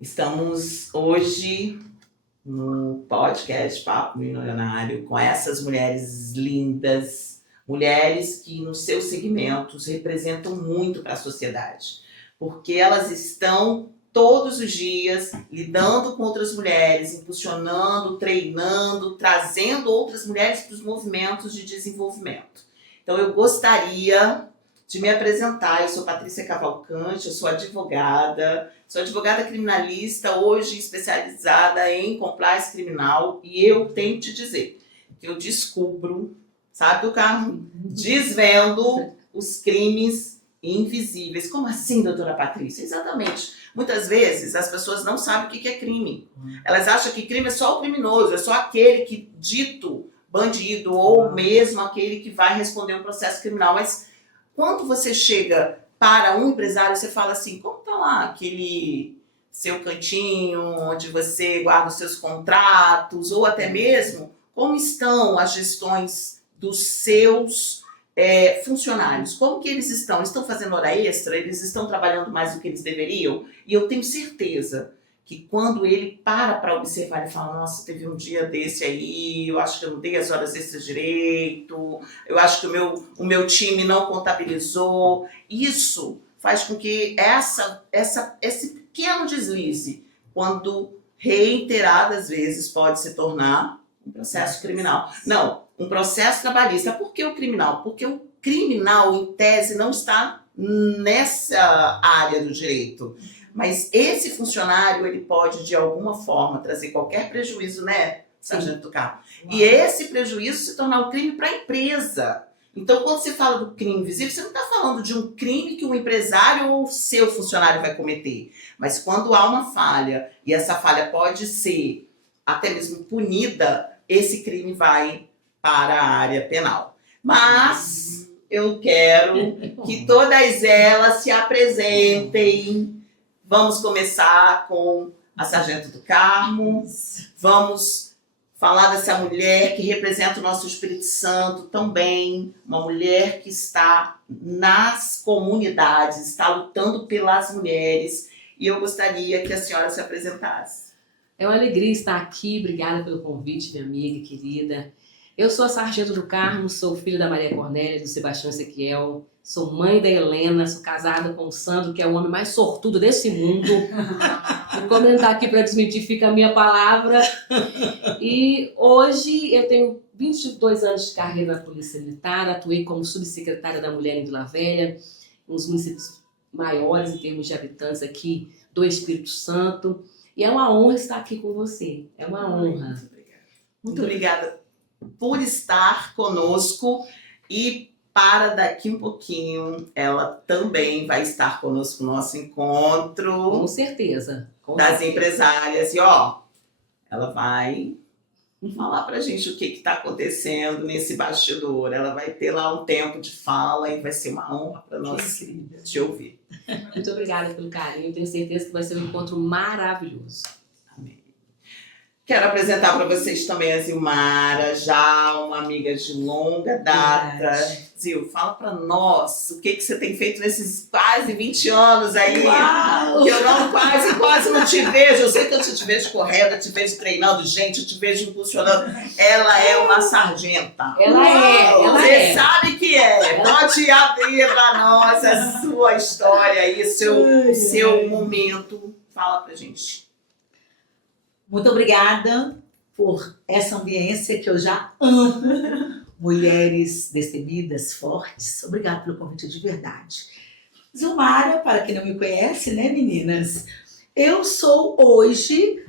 Estamos hoje no podcast Papo Milionário com essas mulheres lindas, mulheres que nos seus segmentos representam muito para a sociedade, porque elas estão todos os dias lidando com outras mulheres, impulsionando, treinando, trazendo outras mulheres para os movimentos de desenvolvimento. Então eu gostaria de me apresentar. Eu sou Patrícia Cavalcante, eu sou advogada criminalista, hoje especializada em compliance criminal, e eu tenho que te dizer que eu descubro, sabe, do carro, desvendo os crimes invisíveis. Como assim, doutora Patrícia? Exatamente. Muitas vezes as pessoas não sabem o que é crime. Elas acham que crime é só o criminoso, é só aquele que dito bandido, ou mesmo aquele que vai responder um processo criminal. Mas quando você chega para um empresário, você fala assim: como está lá aquele seu cantinho onde você guarda os seus contratos, ou até mesmo como estão as gestões dos seus funcionários? Como que eles estão? Estão fazendo hora extra? Eles estão trabalhando mais do que eles deveriam? E eu tenho certeza que quando ele para observar, ele fala: nossa, teve um dia desse aí, eu acho que eu não dei as horas extras direito, eu acho que o meu time não contabilizou. Isso faz com que esse pequeno deslize, quando reiteradas vezes, pode se tornar um processo criminal. Não, um processo trabalhista. Por que o criminal? Porque o criminal, em tese, não está nessa área do direito. Mas esse funcionário, ele pode, de alguma forma, trazer qualquer prejuízo, né, sargento do carro? E esse prejuízo se tornar um crime para a empresa. Então, quando você fala do crime invisível, você não está falando de um crime que o empresário ou o seu funcionário vai cometer. Mas quando há uma falha, e essa falha pode ser até mesmo punida, esse crime vai para a área penal. Mas eu quero que todas elas se apresentem. Vamos começar com a Sargento do Carmo. Vamos falar dessa mulher que representa o nosso Espírito Santo também. Uma mulher que está nas comunidades, está lutando pelas mulheres. E eu gostaria que a senhora se apresentasse. É uma alegria estar aqui. Obrigada pelo convite, minha amiga querida. Eu sou a Sargento do Carmo, sou filho da Maria Cornélia, do Sebastião Ezequiel. Sou mãe da Helena, sou casada com o Sandro, que é o homem mais sortudo desse mundo. E como ele está aqui para desmitificar a minha palavra. E hoje eu tenho 22 anos de carreira na Polícia Militar, atuei como subsecretária da Mulher em Vila Velha, nos municípios maiores em termos de habitantes aqui do Espírito Santo. E é uma honra estar aqui com você, é uma honra. Muito obrigada por estar conosco, e para daqui um pouquinho, ela também vai estar conosco no nosso encontro. Com certeza. Das empresárias. E ela vai falar pra gente o que está acontecendo nesse bastidor. Ela vai ter lá um tempo de fala e vai ser uma honra para nós te ouvir. Muito obrigada pelo carinho. Tenho certeza que vai ser um encontro maravilhoso. Quero apresentar para vocês também a Zilmara, já uma amiga de longa data. Zil, fala para nós o que você tem feito nesses quase 20 anos aí. Uau! Que eu não quase não te vejo. Eu sei que eu te vejo correndo, eu te vejo treinando gente, eu te vejo impulsionando. Ela é uma sargenta. Você sabe que é. Pode abrir para nós a sua história aí, seu momento. Fala pra gente. Muito obrigada por essa ambiência que eu já amo. Mulheres destemidas, fortes. Obrigada pelo convite de verdade. Zilmara, para quem não me conhece, né, meninas? Eu sou hoje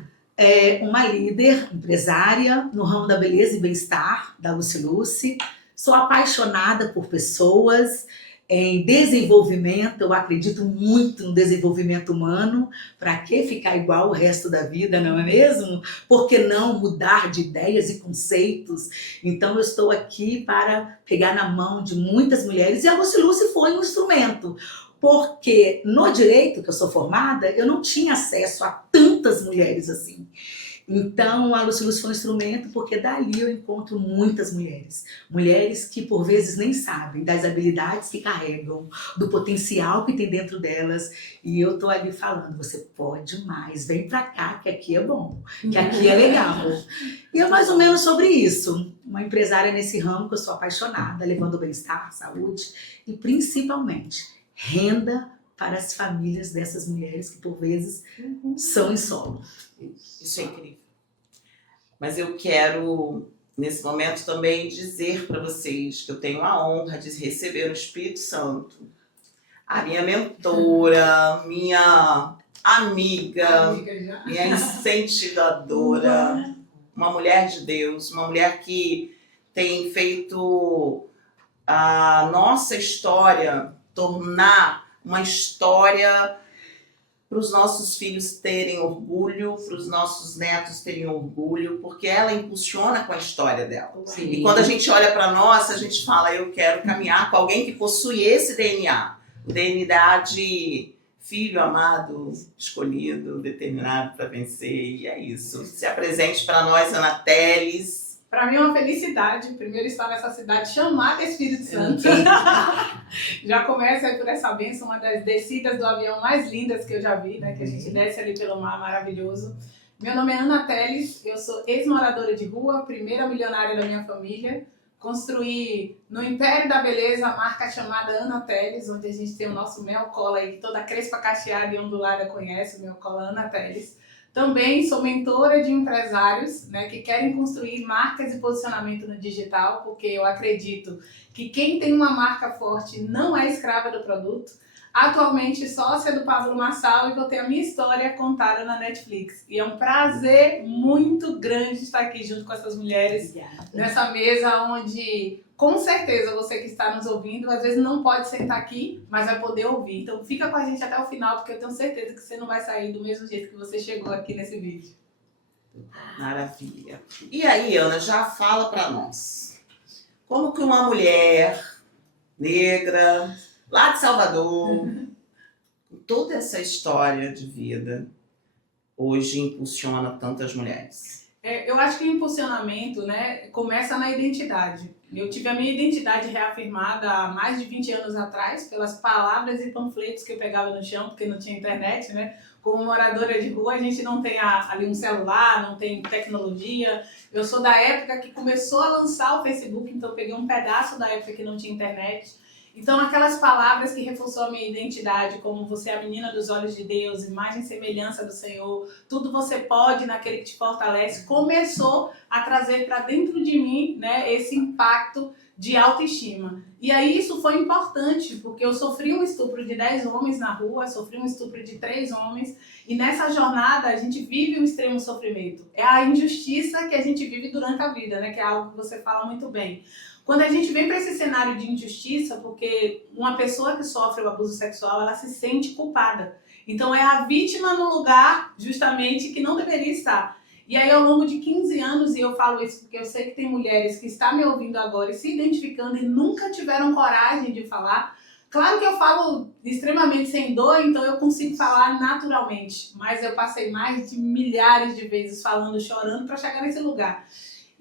uma líder empresária no ramo da beleza e bem-estar, da Lucy. Sou apaixonada por pessoas, em desenvolvimento. Eu acredito muito no desenvolvimento humano. Para que ficar igual o resto da vida, não é mesmo? Por que não mudar de ideias e conceitos? Então eu estou aqui para pegar na mão de muitas mulheres, e a Lucy foi um instrumento. Porque no direito que eu sou formada, eu não tinha acesso a tantas mulheres assim. Então, a Luciluz foi um instrumento porque dali eu encontro muitas mulheres. Mulheres que, por vezes, nem sabem das habilidades que carregam, do potencial que tem dentro delas. E eu tô ali falando, você pode mais, vem pra cá, que aqui é bom, que aqui é legal. E é mais ou menos sobre isso. Uma empresária nesse ramo que eu sou apaixonada, levando bem-estar, saúde e, principalmente, renda para as famílias dessas mulheres que, por vezes, são em solo. Isso é incrível. Mas eu quero, nesse momento, também dizer para vocês que eu tenho a honra de receber o Espírito Santo, a minha mentora, minha amiga, minha incentivadora, uma mulher de Deus, uma mulher que tem feito a nossa história tornar uma história para os nossos filhos terem orgulho, para os nossos netos terem orgulho, porque ela impulsiona com a história dela. Sim. E quando a gente olha para nós, a gente fala, eu quero caminhar com alguém que possui esse DNA. O DNA de filho amado, escolhido, determinado para vencer, e é isso. Se apresente para nós, Ana Teles. Para mim é uma felicidade, primeiro estar nessa cidade chamada Espírito Santo. Já começa aí por essa bênção, uma das descidas do avião mais lindas que eu já vi, né? Que a gente desce ali pelo mar, maravilhoso. Meu nome é Ana Teles, eu sou ex-moradora de rua, primeira milionária da minha família. Construí no Império da Beleza a marca chamada Ana Teles, onde a gente tem o nosso mel cola aí, que toda crespa cacheada e ondulada conhece, o mel cola Ana Teles. Também sou mentora de empresários, né, que querem construir marcas e posicionamento no digital, porque eu acredito que quem tem uma marca forte não é escrava do produto. Atualmente sócia do Pablo Marçal e vou ter a minha história contada na Netflix. E é um prazer muito grande estar aqui junto com essas mulheres, nessa mesa onde, com certeza, você que está nos ouvindo, às vezes não pode sentar aqui, mas vai poder ouvir. Então fica com a gente até o final, porque eu tenho certeza que você não vai sair do mesmo jeito que você chegou aqui nesse vídeo. Maravilha. E aí, Ana, já fala para nós. Como que uma mulher negra, lá de Salvador, com toda essa história de vida, hoje impulsiona tantas mulheres? Eu acho que o impulsionamento, né, começa na identidade. Eu tive a minha identidade reafirmada há mais de 20 anos atrás, pelas palavras e panfletos que eu pegava no chão, porque não tinha internet, né? Como moradora de rua, a gente não tem ali um celular, não tem tecnologia. Eu sou da época que começou a lançar o Facebook, então eu peguei um pedaço da época que não tinha internet. Então, aquelas palavras que reforçou a minha identidade, como você é a menina dos olhos de Deus, imagem e semelhança do Senhor, tudo você pode naquele que te fortalece, começou a trazer para dentro de mim, né, esse impacto de autoestima. E aí isso foi importante, porque eu sofri um estupro de 10 homens na rua, sofri um estupro de 3 homens, e nessa jornada a gente vive um extremo sofrimento. É a injustiça que a gente vive durante a vida, né, que é algo que você fala muito bem. Quando a gente vem para esse cenário de injustiça, porque uma pessoa que sofre o abuso sexual, ela se sente culpada. Então é a vítima no lugar, justamente, que não deveria estar. E aí, ao longo de 15 anos, e eu falo isso porque eu sei que tem mulheres que estão me ouvindo agora e se identificando e nunca tiveram coragem de falar. Claro que eu falo extremamente sem dor, então eu consigo falar naturalmente. Mas eu passei mais de milhares de vezes falando, chorando para chegar nesse lugar.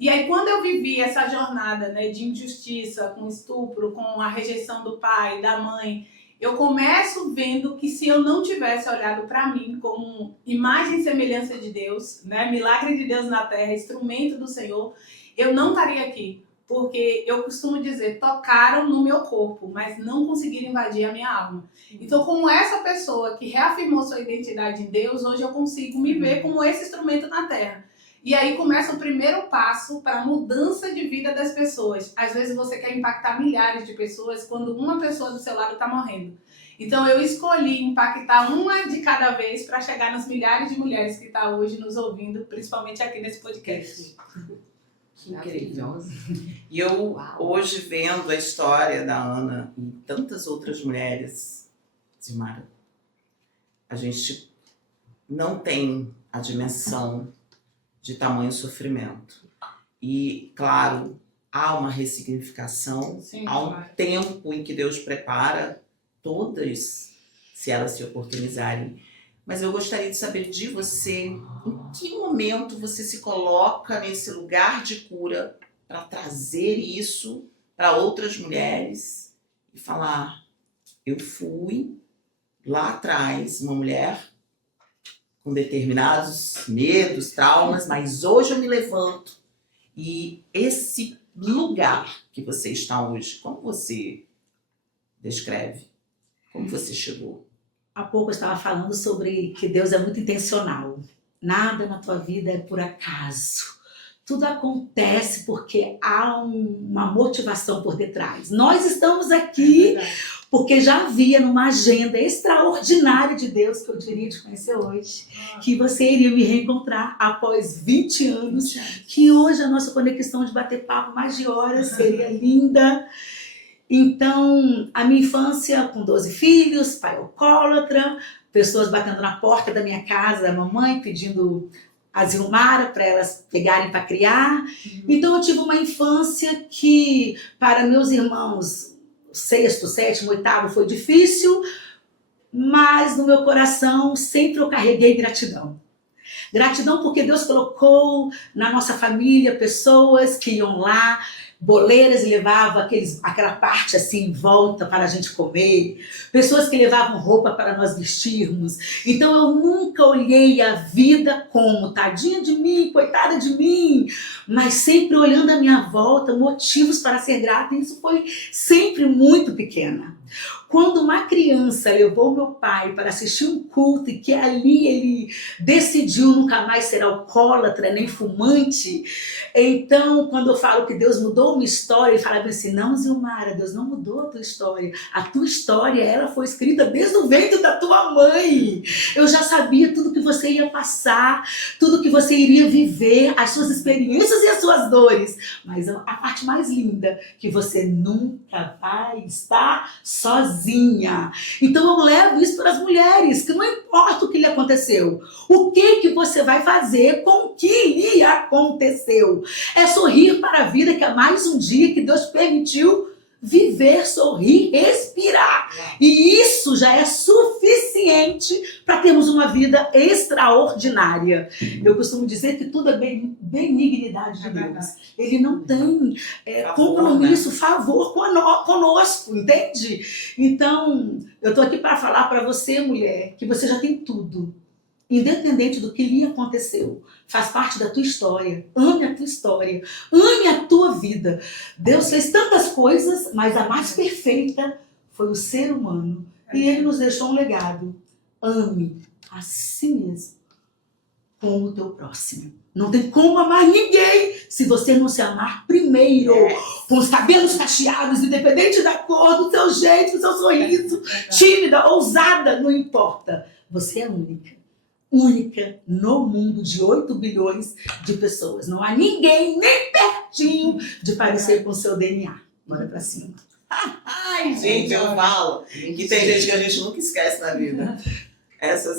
E aí, quando eu vivi essa jornada, né, de injustiça, com estupro, com a rejeição do pai, da mãe, eu começo vendo que se eu não tivesse olhado para mim como imagem e semelhança de Deus, né, milagre de Deus na terra, instrumento do Senhor, eu não estaria aqui. Porque eu costumo dizer, tocaram no meu corpo, mas não conseguiram invadir a minha alma. Então, como essa pessoa que reafirmou sua identidade em Deus, hoje eu consigo me ver como esse instrumento na terra. E aí começa o primeiro passo para a mudança de vida das pessoas. Às vezes você quer impactar milhares de pessoas quando uma pessoa do seu lado está morrendo. Então eu escolhi impactar uma de cada vez para chegar nas milhares de mulheres que estão hoje nos ouvindo, principalmente aqui nesse podcast. Que incrível. E eu hoje vendo a história da Ana e tantas outras mulheres, Zimara, a gente não tem a dimensão de tamanho sofrimento. E, claro, há uma ressignificação, Sim, há um claro. tempo em que Deus prepara todas, se elas se oportunizarem. Mas eu gostaria de saber de você, em que momento você se coloca nesse lugar de cura para trazer isso para outras mulheres e falar: eu fui lá atrás uma mulher com determinados medos, traumas, mas hoje eu me levanto e esse lugar que você está hoje, como você descreve? Como você chegou? Há pouco eu estava falando sobre que Deus é muito intencional. Nada na tua vida é por acaso. Tudo acontece porque há uma motivação por detrás. Nós estamos aqui porque já havia numa agenda extraordinária de Deus, que eu diria de conhecer hoje, que você iria me reencontrar após 20 anos, que hoje a nossa conexão de bater papo mais de horas seria linda. Então, a minha infância com 12 filhos, pai alcoólatra, pessoas batendo na porta da minha casa, a mamãe pedindo a Zilmara para elas pegarem para criar. Então, eu tive uma infância que, para meus irmãos, sexto, sétimo, oitavo foi difícil, mas no meu coração sempre eu carreguei gratidão. Gratidão porque Deus colocou na nossa família pessoas que iam lá, boleiras, e levavam aquela parte assim em volta para a gente comer, pessoas que levavam roupa para nós vestirmos. Então eu nunca olhei a vida como tadinha de mim, coitada de mim, mas sempre olhando a minha volta, motivos para ser grata, e isso foi sempre muito pequena. Quando uma criança levou meu pai para assistir um culto e que ali ele decidiu nunca mais ser alcoólatra nem fumante, então quando eu falo que Deus mudou uma história, ele falava assim: não, Zilmara, Deus não mudou a tua história ela foi escrita desde o ventre da tua mãe. Eu já sabia tudo que você ia passar, tudo que você iria viver, as suas experiências e as suas dores, mas a parte mais linda, que você nunca vai estar sozinha. Então eu levo isso para as mulheres, que não importa o que lhe aconteceu, o que você vai fazer com o que lhe aconteceu. É sorrir para a vida, que é mais um dia que Deus permitiu viver, sorrir, respirar. E isso já é suficiente para termos uma vida extraordinária. Eu costumo dizer que tudo é benignidade de Deus. Ele não tem compromisso, favor conosco, entende? Então, eu estou aqui para falar para você, mulher, que você já tem tudo. Independente do que lhe aconteceu, faz parte da tua história. Ame a tua história, ame a tua vida. Deus fez tantas coisas, mas a mais perfeita foi o ser humano. E Ele nos deixou um legado. Ame a si mesmo como o teu próximo. Não tem como amar ninguém se você não se amar primeiro. Com os cabelos cacheados, independente da cor, do seu jeito, do seu sorriso, tímida, ousada, não importa. Você é única. Única no mundo de 8 bilhões de pessoas. Não há ninguém nem pertinho de parecer com o seu DNA. Bora pra cima. Ai, gente, eu falo que tem gente que a gente nunca esquece na vida. Essa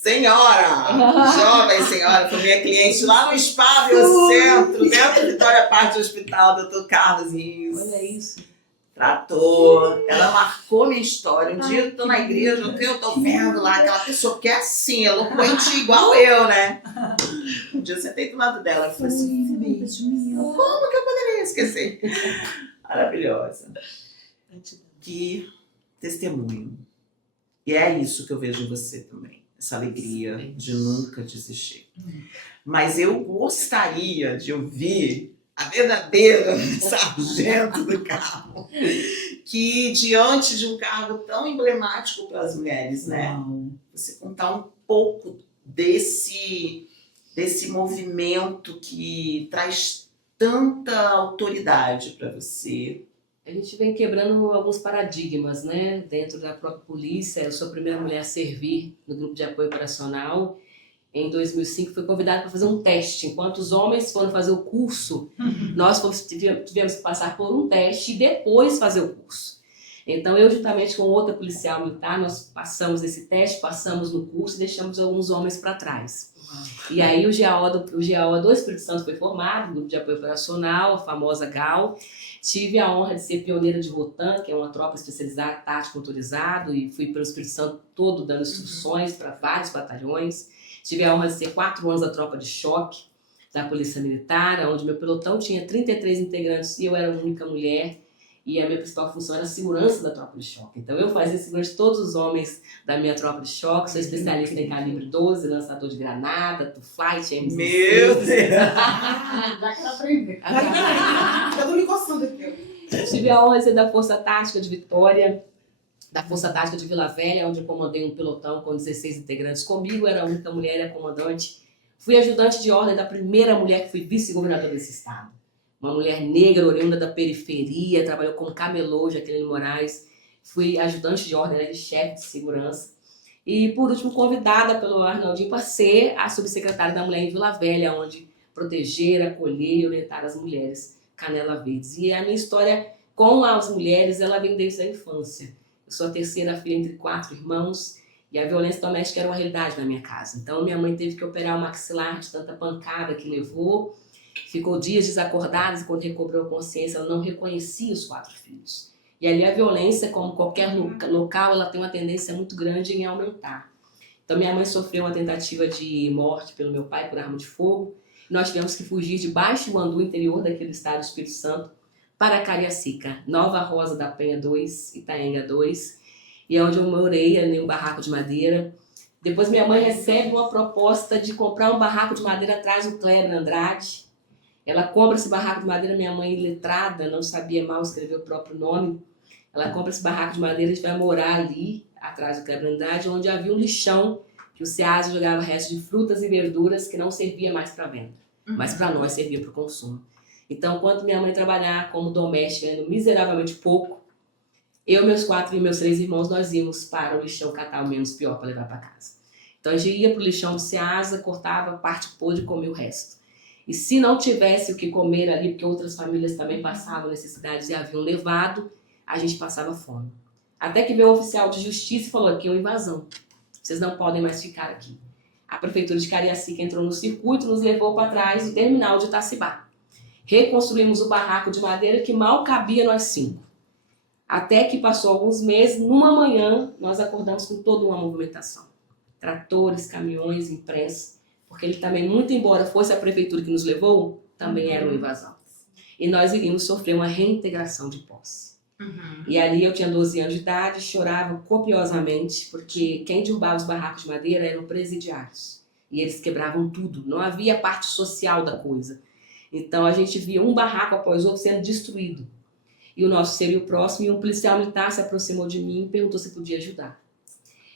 senhora, jovem senhora, foi minha cliente lá no Spa Biocentro, dentro do Vitória Parque Hospital, Dr. Carlos Rios. Olha isso. Tratou, ela marcou minha história. Um dia eu tô na igreja, eu tô vendo lá aquela pessoa que é assim, eloquente igual eu, né? Um dia eu sentei do lado dela e falei assim: como que eu poderia esquecer? Maravilhosa. Que testemunho. E é isso que eu vejo em você também. Essa alegria de nunca desistir. Mas eu gostaria de ouvir a verdadeira sargento do carro, que diante de um cargo tão emblemático para as mulheres, né? Você contar um pouco desse movimento que traz tanta autoridade para você. A gente vem quebrando alguns paradigmas, né? Dentro da própria polícia. Eu sou a primeira mulher a servir no grupo de apoio operacional. Em 2005, fui convidada para fazer um teste. Enquanto os homens foram fazer o curso, nós tivemos que passar por um teste e depois fazer o curso. Então, eu, juntamente com outra policial militar, nós passamos esse teste, passamos no curso e deixamos alguns homens para trás. E aí o GAO do Espírito Santo foi formado, Grupo de Apoio Operacional, a famosa GAO. Tive a honra de ser pioneira de Rotan, que é uma tropa especializada, tático motorizado, e fui pelo Espírito Santo todo dando instruções para vários batalhões. Tive a honra de ser 4 anos da tropa de choque da Polícia Militar, onde meu pelotão tinha 33 integrantes e eu era a única mulher. E a minha principal função era a segurança da tropa de choque. Então eu fazia segurança de todos os homens da minha tropa de choque, sou especialista em calibre 12, lançador de granada, Tuflight, M16. Meu Deus! Dá pra aprender. Eu tô me coçando aqui. Tive a honra de ser da Força Tática de Vitória, da Força Tática de Vila Velha, onde eu comandei um pelotão com 16 integrantes comigo, era a única mulher e a comandante. Fui ajudante de ordem da primeira mulher que foi vice-governadora desse estado. Uma mulher negra, oriunda da periferia, trabalhou com camelô, Jaqueline Moraes. Fui ajudante de ordem, de chefe de segurança. E, por último, convidada pelo Arnaldinho para ser a subsecretária da Mulher em Vila Velha, onde proteger, acolher e orientar as mulheres Canela Verdes. E a minha história com as mulheres, ela vem desde a infância. Eu sou a terceira filha entre 4 irmãos e a violência doméstica era uma realidade na minha casa. Então, minha mãe teve que operar o maxilar de tanta pancada que levou. Ficou dias desacordada e quando recobrou a consciência, ela não reconhecia os 4 filhos. E ali a violência, como qualquer local, ela tem uma tendência muito grande em aumentar. Então minha mãe sofreu uma tentativa de morte pelo meu pai por arma de fogo. Nós tivemos que fugir de Baixo Guandu, interior daquele estado do Espírito Santo, para Cariacica, Nova Rosa da Penha 2, Itaenga 2, e é onde eu morei, em um barraco de madeira. Depois minha mãe recebe uma proposta de comprar um barraco de madeira atrás do Kleber Andrade. Ela compra esse barraco de madeira, minha mãe letrada, não sabia mal escrever o próprio nome. Ela compra esse barraco de madeira, a gente vai morar ali, atrás do Kleber Andrade, onde havia um lixão, que o SEASA jogava restos de frutas e verduras que não servia mais para venda, mas para nós servia para o consumo. Então, enquanto minha mãe trabalhava como doméstica, ganhando miseravelmente pouco, eu, meus 4 e meus 3 irmãos, nós íamos para o lixão catar o menos pior para levar para casa. Então, a gente ia para o lixão do SEASA, cortava parte podre e comia o resto. E se não tivesse o que comer ali, porque outras famílias também passavam necessidades e haviam levado, a gente passava fome. Até que veio o oficial de justiça e falou: aqui é uma invasão. Vocês não podem mais ficar aqui. A prefeitura de Cariacica entrou no circuito e nos levou para trás do terminal de Itacibá. Reconstruímos o barraco de madeira que mal cabia nós 5. Até que passou alguns meses, numa manhã, nós acordamos com toda uma movimentação. Tratores, caminhões, imprensa. Porque ele também, muito embora fosse a prefeitura que nos levou, também era uma invasão. E nós iríamos sofrer uma reintegração de posse. E ali eu tinha 12 anos de idade, chorava copiosamente, porque quem derrubava os barracos de madeira eram presidiários. E eles quebravam tudo, não havia parte social da coisa. Então a gente via um barraco após outro sendo destruído. E o nosso seria o próximo, e um policial militar se aproximou de mim e perguntou se podia ajudar.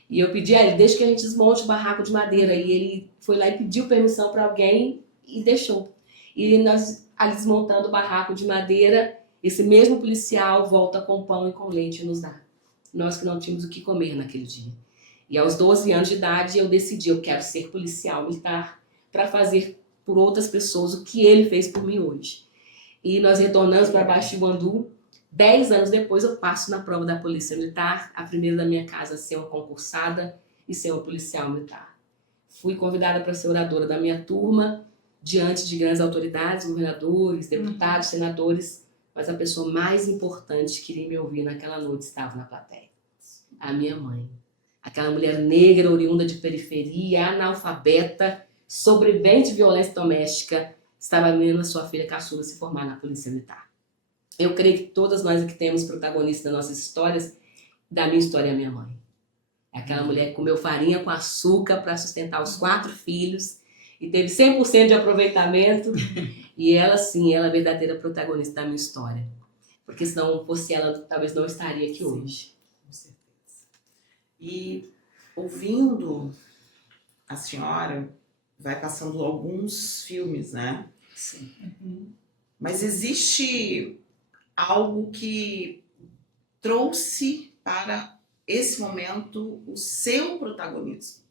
E eu pedi a ele: deixa que a gente desmonte o barraco de madeira. E ele foi lá e pediu permissão para alguém e deixou. E nós, ali desmontando o barraco de madeira, esse mesmo policial volta com pão e com leite e nos dá. Nós que não tínhamos o que comer naquele dia. E aos 12 anos de idade eu decidi: eu quero ser policial militar para fazer por outras pessoas o que ele fez por mim hoje. E nós retornamos para Baixo Guandu. 10 anos depois eu passo na prova da Polícia Militar, a primeira da minha casa a ser uma concursada e ser uma policial militar. Fui convidada para ser oradora da minha turma, diante de grandes autoridades, governadores, deputados, senadores, mas a pessoa mais importante que iria me ouvir naquela noite estava na plateia. A minha mãe. Aquela mulher negra, oriunda de periferia, analfabeta, sobrevivente de violência doméstica, estava vendo a sua filha caçula se formar na Polícia Militar. Eu creio que todas nós aqui temos protagonistas das nossas histórias. Da minha história, a minha mãe. É aquela mulher que comeu farinha com açúcar para sustentar os 4 filhos e teve 100% de aproveitamento. E ela, sim, ela é a verdadeira protagonista da minha história. Porque se não fosse ela, talvez não estaria aqui hoje. Com certeza. E ouvindo a senhora, vai passando alguns filmes, né? Sim. Mas existe algo que trouxe para esse momento o seu protagonismo.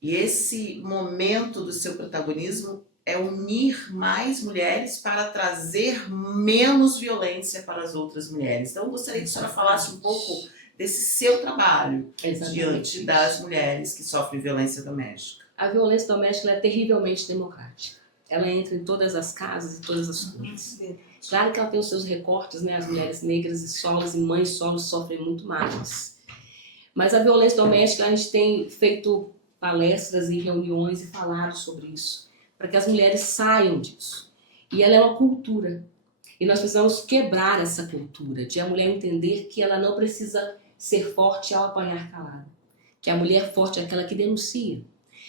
E esse momento do seu protagonismo é unir mais mulheres para trazer menos violência para as outras mulheres. Então, eu gostaria que a senhora falasse um pouco desse seu trabalho diante das mulheres que sofrem violência doméstica. A violência doméstica ela é terrivelmente democrática. Ela entra em todas as casas e todas as cores. Claro que ela tem os seus recortes, né? As mulheres negras e solos e mães solos sofrem muito mais. Mas a violência doméstica, a gente tem feito palestras e reuniões e falado sobre isso, para que as mulheres saiam disso. E ela é uma cultura. E nós precisamos quebrar essa cultura de a mulher entender que ela não precisa ser forte ao apanhar calada. Que a mulher forte é aquela que denuncia.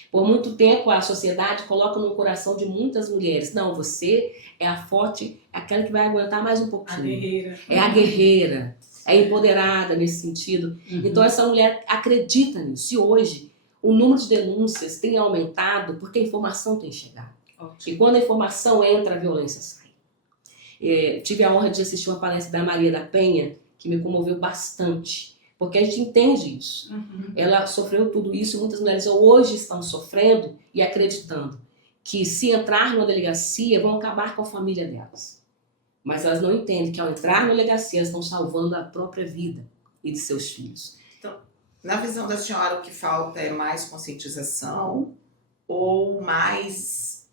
Por muito tempo a sociedade coloca no coração de muitas mulheres, não, você é a forte, é aquela que vai aguentar mais um pouquinho. A guerreira. É a guerreira, é empoderada nesse sentido. Então essa mulher acredita nisso. E hoje o número de denúncias tem aumentado porque a informação tem chegado. E quando a informação entra, a violência sai. Tive a honra de assistir uma palestra da Maria da Penha, que me comoveu bastante. Porque a gente entende isso. Ela sofreu tudo isso, muitas mulheres hoje estão sofrendo e acreditando que se entrar numa delegacia vão acabar com a família delas. Mas elas não entendem que ao entrar na delegacia elas estão salvando a própria vida e de seus filhos. Então, na visão da senhora, o que falta é mais conscientização ou mais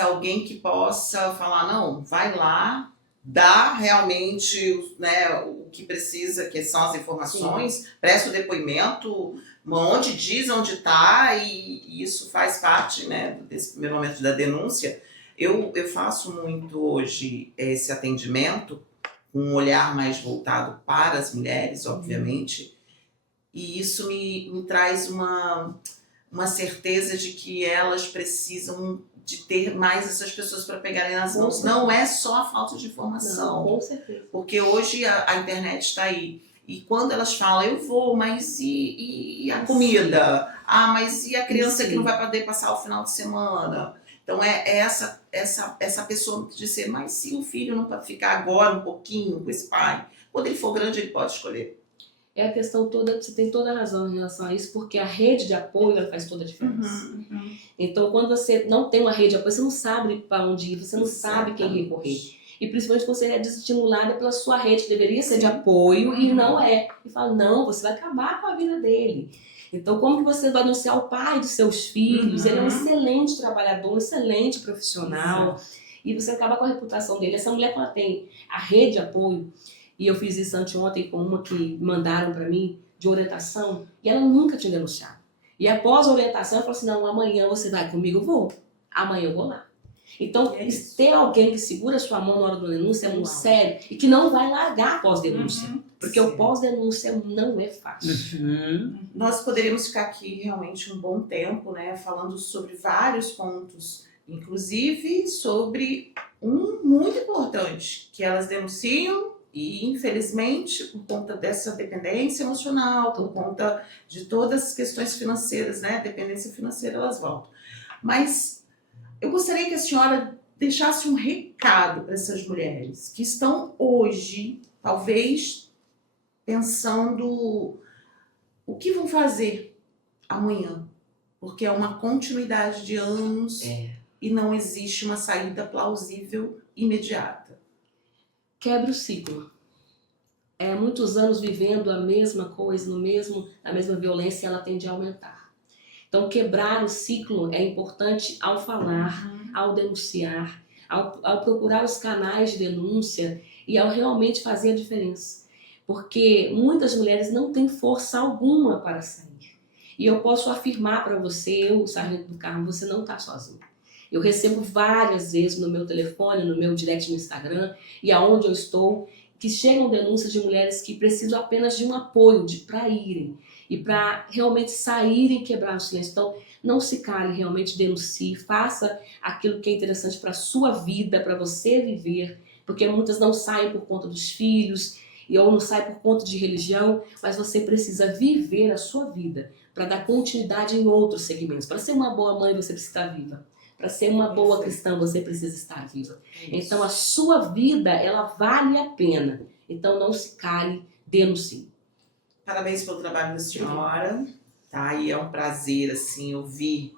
alguém que possa falar, não, vai lá, dá realmente, né, o que precisa, que são as informações, presta o depoimento, onde diz onde está, e isso faz parte, né, desse primeiro momento da denúncia. Eu faço muito hoje esse atendimento com um olhar mais voltado para as mulheres, obviamente, e isso me traz uma certeza de que elas precisam de ter mais essas pessoas para pegarem nas mãos. Não é só a falta de informação. Não, com certeza. Porque hoje a internet está aí. E quando elas falam, eu vou, mas e a comida? Ah, mas e a criança que não vai poder passar o final de semana? Então é essa pessoa dizer, mas se o filho não pode ficar agora um pouquinho com esse pai, quando ele for grande ele pode escolher. É a questão toda, você tem toda a razão em relação a isso, porque a rede de apoio ela faz toda a diferença. Então, quando você não tem uma rede de apoio, você não sabe para onde ir, você não sabe quem recorrer. E principalmente você é desestimulada pela sua rede, que deveria ser de apoio e não é. E fala, não, você vai acabar com a vida dele. Então, como que você vai anunciar o pai dos seus filhos? Ele é um excelente trabalhador, um excelente profissional. E você acaba com a reputação dele. Essa mulher, quando ela tem a rede de apoio, e eu fiz isso anteontem com uma que mandaram para mim de orientação, e ela nunca tinha denunciado. E após a orientação, ela falou assim, não, amanhã você vai comigo? Eu vou. Amanhã eu vou lá. Então, ter alguém que segura a sua mão na hora da denúncia é muito sério e que não vai largar após denúncia. Porque o pós-denúncia não é fácil. Nós poderíamos ficar aqui realmente um bom tempo, né, falando sobre vários pontos, inclusive sobre um muito importante, que elas denunciam e, infelizmente, por conta dessa dependência emocional, por conta de todas as questões financeiras, né, dependência financeira, elas voltam. Mas eu gostaria que a senhora deixasse um recado para essas mulheres que estão hoje, talvez, pensando o que vão fazer amanhã, porque é uma continuidade de anos e não existe uma saída plausível imediata. Quebra o ciclo. Muitos anos vivendo a mesma coisa, a mesma violência, ela tende a aumentar. Então, quebrar o ciclo é importante ao falar, ao denunciar, ao procurar os canais de denúncia e ao realmente fazer a diferença. Porque muitas mulheres não têm força alguma para sair. E eu posso afirmar para você, eu, Sargento do Carmo, você não está sozinho. Eu recebo várias vezes no meu telefone, no meu direct no Instagram e aonde eu estou, que chegam denúncias de mulheres que precisam apenas de um apoio para irem e para realmente saírem e quebrar o silêncio. Então, não se cale, realmente denuncie, faça aquilo que é interessante para a sua vida, para você viver, porque muitas não saem por conta dos filhos ou não saem por conta de religião, mas você precisa viver a sua vida para dar continuidade em outros segmentos. Para ser uma boa mãe, você precisa estar viva. Para ser uma boa cristã, você precisa estar viva. Então, a sua vida, ela vale a pena. Então, não se cale, denuncie. Parabéns pelo trabalho da senhora. Tá? E é um prazer, assim, ouvir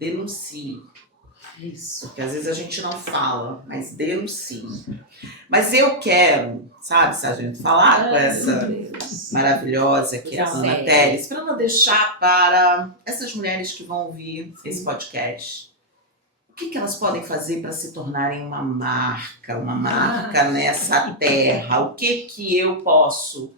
denuncie. Isso. Porque às vezes a gente não fala, mas denuncie. Mas eu quero, sabe, Sargento, falar com essa maravilhosa que é a Coisa Ana séria. Teles, para não deixar para essas mulheres que vão ouvir esse podcast. O que elas podem fazer para se tornarem uma marca nessa terra? O que eu posso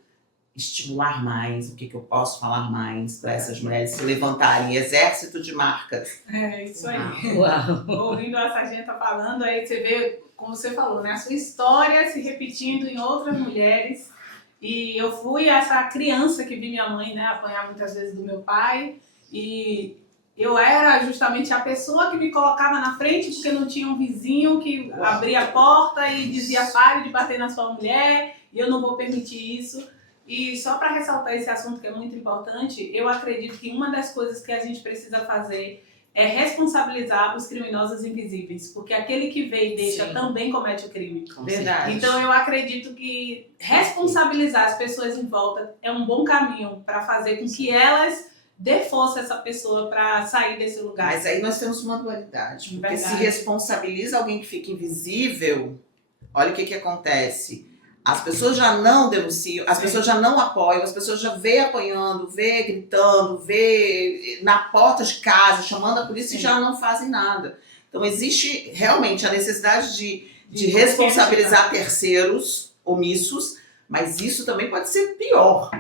estimular mais? O que eu posso falar mais para essas mulheres se levantarem? Exército de marcas. É isso aí. Uau. Ouvindo a sargenta falando, aí você vê, como você falou, né? A sua história se repetindo em outras mulheres. E eu fui essa criança que vi minha mãe, né, apanhar muitas vezes do meu pai. E eu era justamente a pessoa que me colocava na frente porque não tinha um vizinho que abria a porta e dizia pare de bater na sua mulher e eu não vou permitir isso. E só para ressaltar esse assunto que é muito importante, eu acredito que uma das coisas que a gente precisa fazer é responsabilizar os criminosos invisíveis, porque aquele que vê e deixa Sim. também comete o crime. Verdade. Então eu acredito que responsabilizar as pessoas em volta é um bom caminho para fazer com que elas dê força a essa pessoa para sair desse lugar. Mas aí nós temos uma dualidade. Porque se Verdade. responsabiliza alguém que fica invisível, olha o que acontece. As pessoas já não denunciam, as Sim. pessoas já não apoiam, as pessoas já vê apanhando, vê gritando, vê na porta de casa, chamando a polícia Sim. e já não fazem nada. Então existe realmente a necessidade de De responsabilizar terceiros omissos, mas isso também pode ser pior.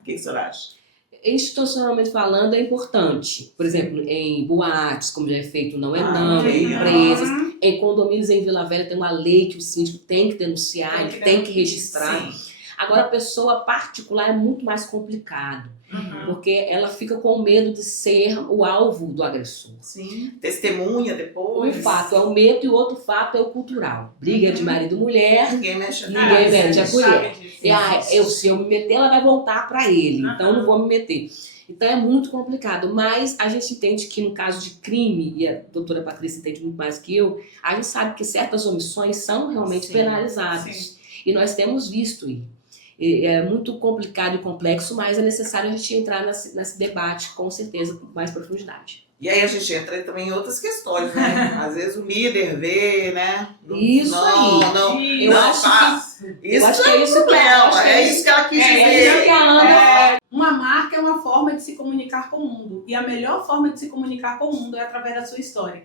O que a senhora acha? Institucionalmente falando, é importante. Por exemplo, em boates, como já é feito Não é Ah, Não, ok. em empresas, em condomínios em Vila Velha tem uma lei que o síndico tem que denunciar, ele tem que registrar. Sim. Agora, a pessoa particular é muito mais complicado, Uhum. porque ela fica com medo de ser o alvo do agressor. Sim. Testemunha Um depois. fato é o medo e o outro fato é o cultural. Briga de marido e mulher, Ninguém mexe a Ninguém cara. mexe a você colher. sabe disso. se eu me meter, ela vai voltar para ele, então Aham. não vou me meter. Então é muito complicado, mas a gente entende que no caso de crime, e a doutora Patrícia entende muito mais que eu, a gente sabe que certas omissões são realmente Sim, penalizadas. sim. E nós temos visto isso. É muito complicado e complexo, mas é necessário a gente entrar nesse debate com certeza com mais profundidade. E aí a gente entra também em outras questões, né? Às vezes o líder vê, né? Isso aí. Não, Eu não acho faz. Isso acho que é é um isso que- eu problema. acho que É é isso que ela quis isso dizer. que a Ana Uma marca é uma forma de se comunicar com o mundo. E a melhor forma de se comunicar com o mundo é através da sua história.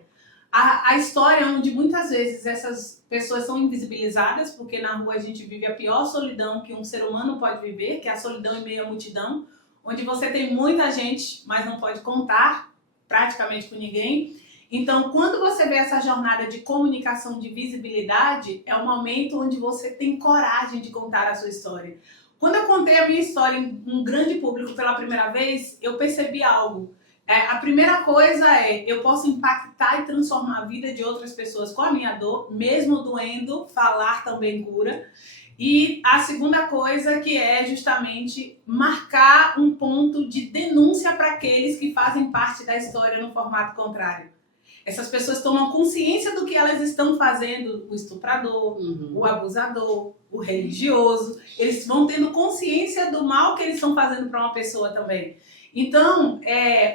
A história onde muitas vezes essas pessoas são invisibilizadas, porque na rua a gente vive a pior solidão que um ser humano pode viver, que é a solidão em meio à multidão, onde você tem muita gente, mas não pode contar praticamente com ninguém. Então, quando você vê essa jornada de comunicação, de visibilidade, é um momento onde você tem coragem de contar a sua história. Quando eu contei a minha história em um grande público pela primeira vez, eu percebi algo. A primeira coisa é, eu posso impactar e transformar a vida de outras pessoas com a minha dor, mesmo doendo, falar também cura. E a segunda coisa que é justamente marcar um ponto de denúncia para aqueles que fazem parte da história no formato contrário. Essas pessoas tomam consciência do que elas estão fazendo, o estuprador, o abusador, o religioso. Eles vão tendo consciência do mal que eles estão fazendo para uma pessoa também. Então,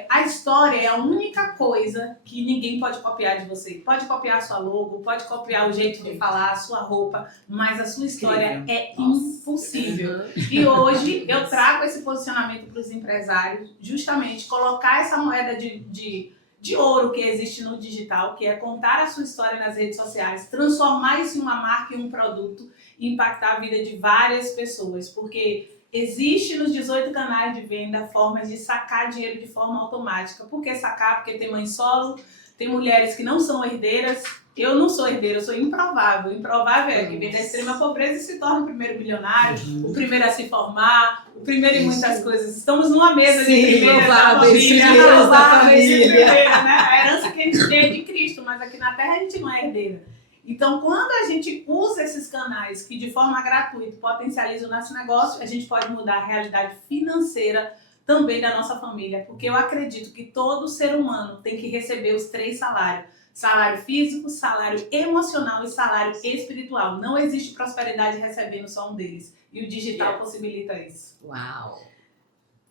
a história é a única coisa que ninguém pode copiar de você. Pode copiar a sua logo, pode copiar o jeito de falar, a sua roupa, mas a sua história é impossível. E hoje eu trago esse posicionamento para os empresários, justamente colocar essa moeda de ouro que existe no digital, que é contar a sua história nas redes sociais, transformar isso em uma marca e um produto e impactar a vida de várias pessoas, porque existe nos 18 canais de venda formas de sacar dinheiro de forma automática. Por que sacar? Porque tem mãe solo, tem mulheres que não são herdeiras. Eu não sou herdeira, eu sou improvável. Improvável é que vem da extrema pobreza e se torna o primeiro milionário, o primeiro a se formar, o primeiro em muitas coisas. Estamos numa mesa de primeiras da família. Improváveis de primeira, né? A herança que a gente tem é de Cristo, mas aqui na Terra a gente não é herdeira. Então, quando a gente usa esses canais que de forma gratuita potencializam o nosso negócio, a gente pode mudar a realidade financeira também da nossa família. Porque eu acredito que todo ser humano tem que receber os 3 salários. Salário físico, salário emocional e salário espiritual. Não existe prosperidade recebendo só um deles. E o digital possibilita isso. Uau!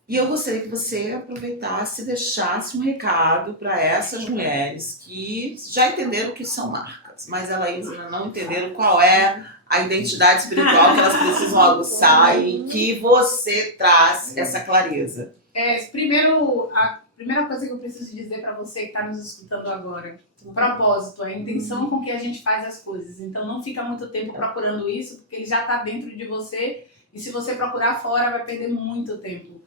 E eu gostaria que você aproveitasse e deixasse um recado para essas mulheres que já entenderam o que são marcas, mas elas ainda não entenderam qual é a identidade espiritual que elas precisam aguçar e que você traz essa clareza. Primeiro, a primeira coisa que eu preciso dizer para você que está nos escutando agora, o propósito, a intenção com que a gente faz as coisas. Então não fica muito tempo procurando isso, porque ele já está dentro de você e se você procurar fora vai perder muito tempo.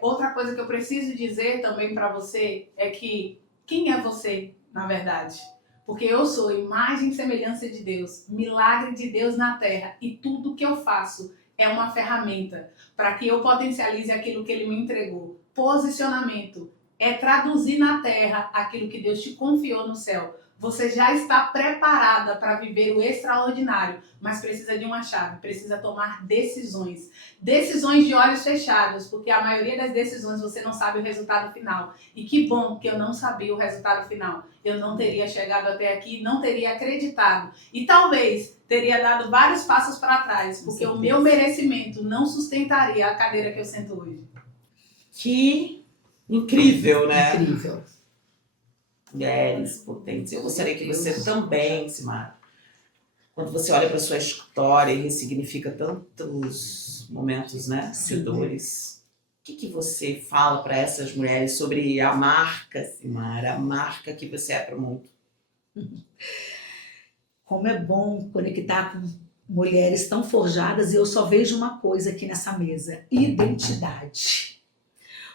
Outra coisa que eu preciso dizer também para você é que quem é você, na verdade? Porque eu sou imagem e semelhança de Deus, milagre de Deus na terra e tudo que eu faço é uma ferramenta para que eu potencialize aquilo que Ele me entregou. Posicionamento é traduzir na terra aquilo que Deus te confiou no céu. Você já está preparada para viver o extraordinário, mas precisa de uma chave, precisa tomar decisões. Decisões de olhos fechados, porque a maioria das decisões você não sabe o resultado final. E que bom que eu não sabia o resultado final. Eu não teria chegado até aqui, não teria acreditado. E talvez teria dado vários passos para trás, porque o meu merecimento não sustentaria a cadeira que eu sento hoje. Que incrível, né? Incrível. Mulheres potentes. Eu gostaria que você também, Simara, quando você olha para sua história e ressignifica tantos momentos, né, de dores, o que você fala para essas mulheres sobre a marca, Simara, a marca que você é para o mundo? Como é bom conectar com mulheres tão forjadas e eu só vejo uma coisa aqui nessa mesa: identidade.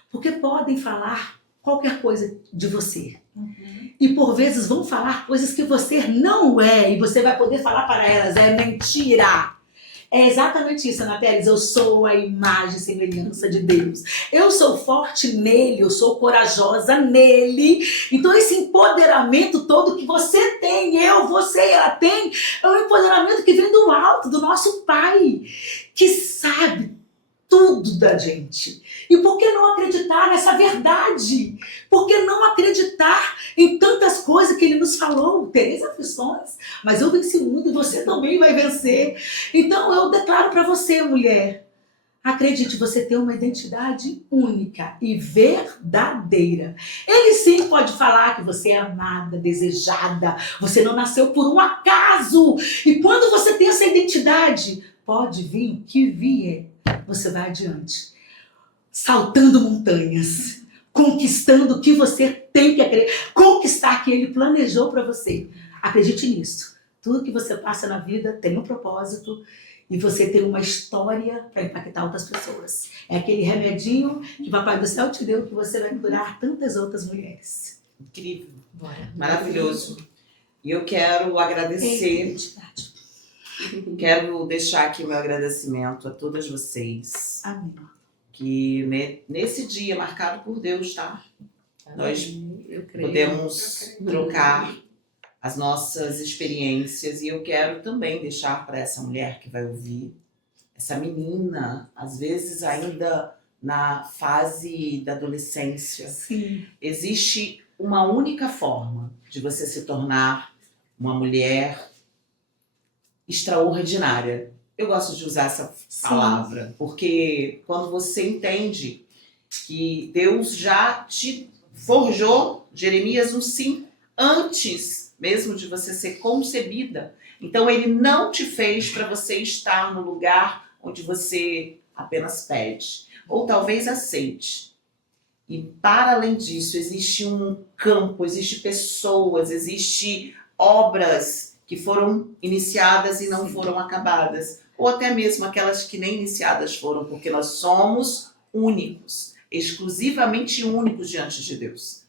Porque podem falar qualquer coisa de você. E por vezes vão falar coisas que você não é e você vai poder falar para elas: é mentira. É exatamente isso, Ana Pérez. Eu sou a imagem e semelhança de Deus. Eu sou forte nele, eu sou corajosa nele. Então esse empoderamento todo que você tem, você, ela tem, é um empoderamento que vem do alto, do nosso Pai, que sabe tudo da gente. E por que não acreditar nessa verdade? Por que não acreditar em tantas coisas que ele nos falou? Tereis aflições, mas eu venci o mundo e você também vai vencer. Então eu declaro para você, mulher, acredite, você tem uma identidade única e verdadeira. Ele sim pode falar que você é amada, desejada, você não nasceu por um acaso. E quando você tem essa identidade, pode vir o que vier, você vai adiante. Saltando montanhas, conquistando o que você tem que conquistar, que ele planejou para você. Acredite nisso. Tudo que você passa na vida tem um propósito e você tem uma história para impactar outras pessoas. É aquele remedinho que o Papai do Céu te deu que você vai curar tantas outras mulheres. Incrível. Bora. Maravilhoso. E eu quero agradecer, quero deixar aqui o meu agradecimento a todas vocês. Amém. Que nesse dia marcado por Deus, tá? Nós podemos trocar as nossas experiências e eu quero também deixar para essa mulher que vai ouvir, essa menina, às vezes ainda na fase da adolescência. Sim. Existe uma única forma de você se tornar uma mulher extraordinária. Eu gosto de usar essa palavra, porque quando você entende que Deus já te forjou, Jeremias 1:5, antes mesmo de você ser concebida. Então ele não te fez para você estar no lugar onde você apenas pede, ou talvez aceite. E para além disso, existe um campo, existe pessoas, existe obras que foram iniciadas e não foram acabadas. Ou até mesmo aquelas que nem iniciadas foram, porque nós somos únicos, exclusivamente únicos diante de Deus.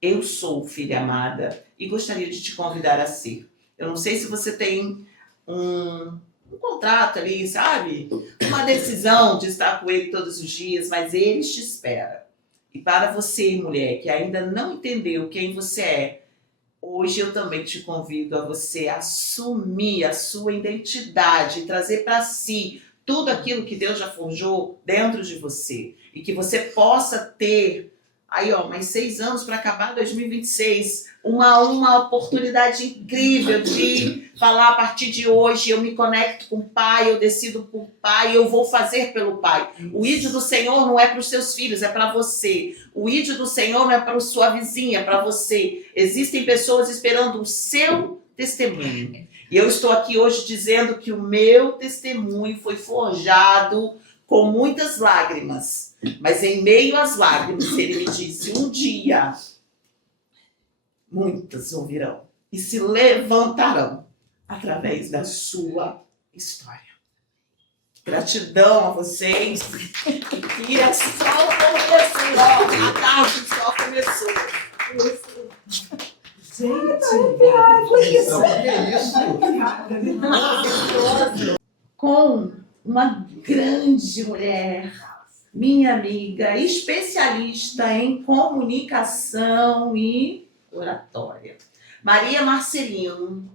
Eu sou filha amada e gostaria de te convidar a ser. Eu não sei se você tem um contrato ali, sabe? Uma decisão de estar com ele todos os dias, mas ele te espera. E para você, mulher, que ainda não entendeu quem você é, hoje eu também te convido a você assumir a sua identidade e trazer para si tudo aquilo que Deus já forjou dentro de você. E que você possa ter Aí, ó, mais 6 anos para acabar 2026. Uma oportunidade incrível de falar a partir de hoje. Eu me conecto com o Pai, eu decido por Pai, eu vou fazer pelo Pai. O ídolo do Senhor não é para os seus filhos, é para você. O ídolo do Senhor não é para a sua vizinha, é para você. Existem pessoas esperando o seu testemunho. E eu estou aqui hoje dizendo que o meu testemunho foi forjado com muitas lágrimas. Mas em meio às lágrimas, ele me disse, um dia, muitas ouvirão e se levantarão através da sua história. Gratidão a vocês. E é só começou, ó. A tarde só começou. Gente, Com uma grande mulher, minha amiga, especialista em comunicação e oratória. Maria Marcelino,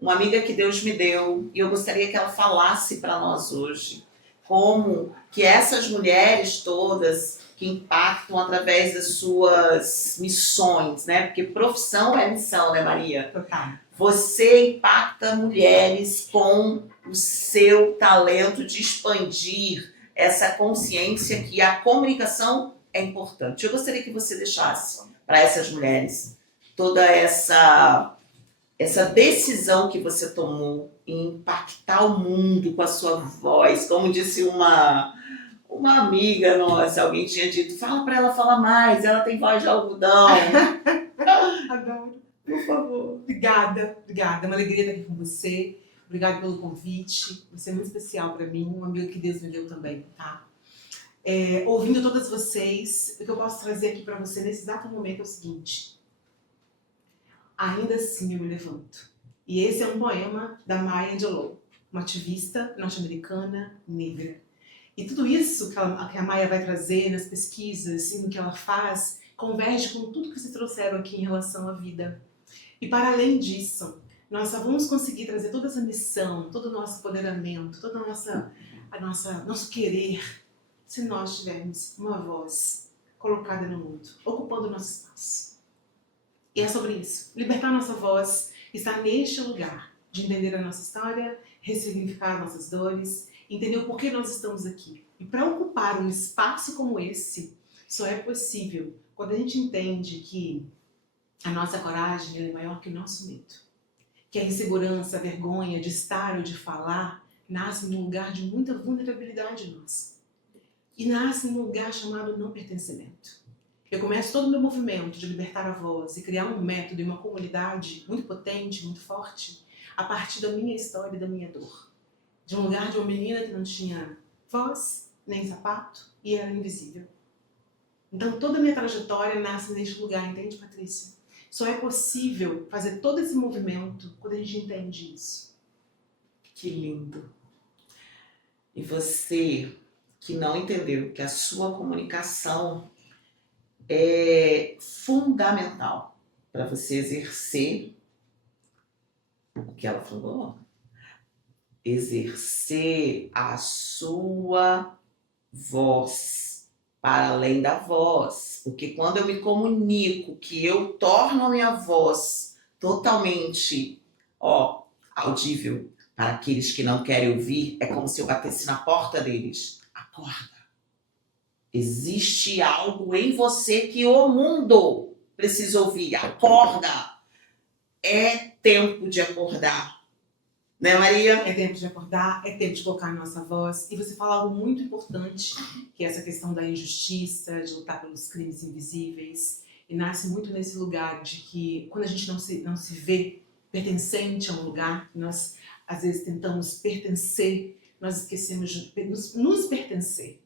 uma amiga que Deus me deu, e eu gostaria que ela falasse para nós hoje como que essas mulheres todas que impactam através das suas missões, né? Porque profissão é missão, né, Maria? total. Você impacta mulheres com o seu talento de expandir essa consciência que a comunicação é importante. Eu gostaria que você deixasse para essas mulheres toda essa decisão que você tomou em impactar o mundo com a sua voz. Como disse uma amiga nossa, alguém tinha dito, fala para ela falar mais, ela tem voz de algodão. Adoro. Por favor. Obrigada. É uma alegria estar aqui com você. Obrigada pelo convite. Você é muito especial para mim, uma amiga que Deus me deu também, tá? Ouvindo todas vocês, o que eu posso trazer aqui para você nesse exato momento é o seguinte. Ainda assim eu me levanto. E esse é um poema da Maya Angelou, uma ativista norte-americana negra. E tudo isso que a Maya vai trazer nas pesquisas e no que ela faz, converge com tudo que vocês trouxeram aqui em relação à vida. E para além disso, nós só vamos conseguir trazer toda essa missão, todo o nosso empoderamento, todo nosso querer, se nós tivermos uma voz colocada no mundo, ocupando o nosso espaço. E é sobre isso. Libertar nossa voz, estar neste lugar de entender a nossa história, ressignificar nossas dores, entender o porquê nós estamos aqui. E para ocupar um espaço como esse, só é possível quando a gente entende que a nossa coragem é maior que o nosso medo. Que a insegurança, a vergonha de estar ou de falar nasce num lugar de muita vulnerabilidade nossa. E nasce num lugar chamado não pertencimento. Eu começo todo o meu movimento de libertar a voz e criar um método e uma comunidade muito potente, muito forte, a partir da minha história e da minha dor. De um lugar de uma menina que não tinha voz, nem sapato, e era invisível. Então toda a minha trajetória nasce neste lugar, entende, Patrícia? Só é possível fazer todo esse movimento quando a gente entende isso. Que lindo. E você que não entendeu que a sua comunicação é fundamental para você exercer o que ela falou, exercer a sua voz para além da voz, porque quando eu me comunico, que eu torno a minha voz totalmente audível para aqueles que não querem ouvir, é como se eu batesse na porta deles. Acorda. Existe algo em você que o mundo precisa ouvir. Acorda. É tempo de acordar. Né, Maria? É tempo de acordar, é tempo de colocar a nossa voz. E você fala algo muito importante, que é essa questão da injustiça, de lutar pelos crimes invisíveis. E nasce muito nesse lugar de que, quando a gente não se vê pertencente a um lugar, nós às vezes tentamos pertencer, nós esquecemos de nos pertencer.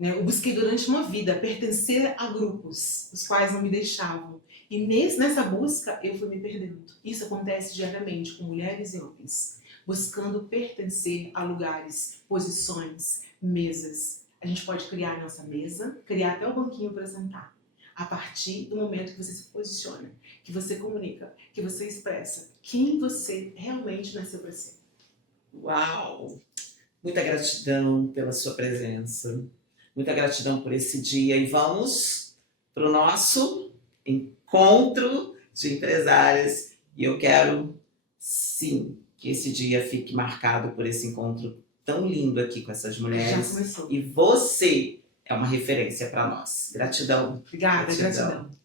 Eu busquei durante uma vida pertencer a grupos, os quais não me deixavam. E nessa busca eu fui me perdendo. Isso acontece diariamente com mulheres e homens, buscando pertencer a lugares, posições, mesas. A gente pode criar a nossa mesa, criar até o banquinho para sentar. A partir do momento que você se posiciona, que você comunica, que você expressa quem você realmente nasceu para ser. Uau! Muita gratidão pela sua presença. Muita gratidão por esse dia. E vamos para o nosso encontro de empresárias. E eu quero, sim, que esse dia fique marcado por esse encontro tão lindo aqui com essas Já mulheres. começou. E você é uma referência para nós. Gratidão. Obrigada, Gratidão. gratidão.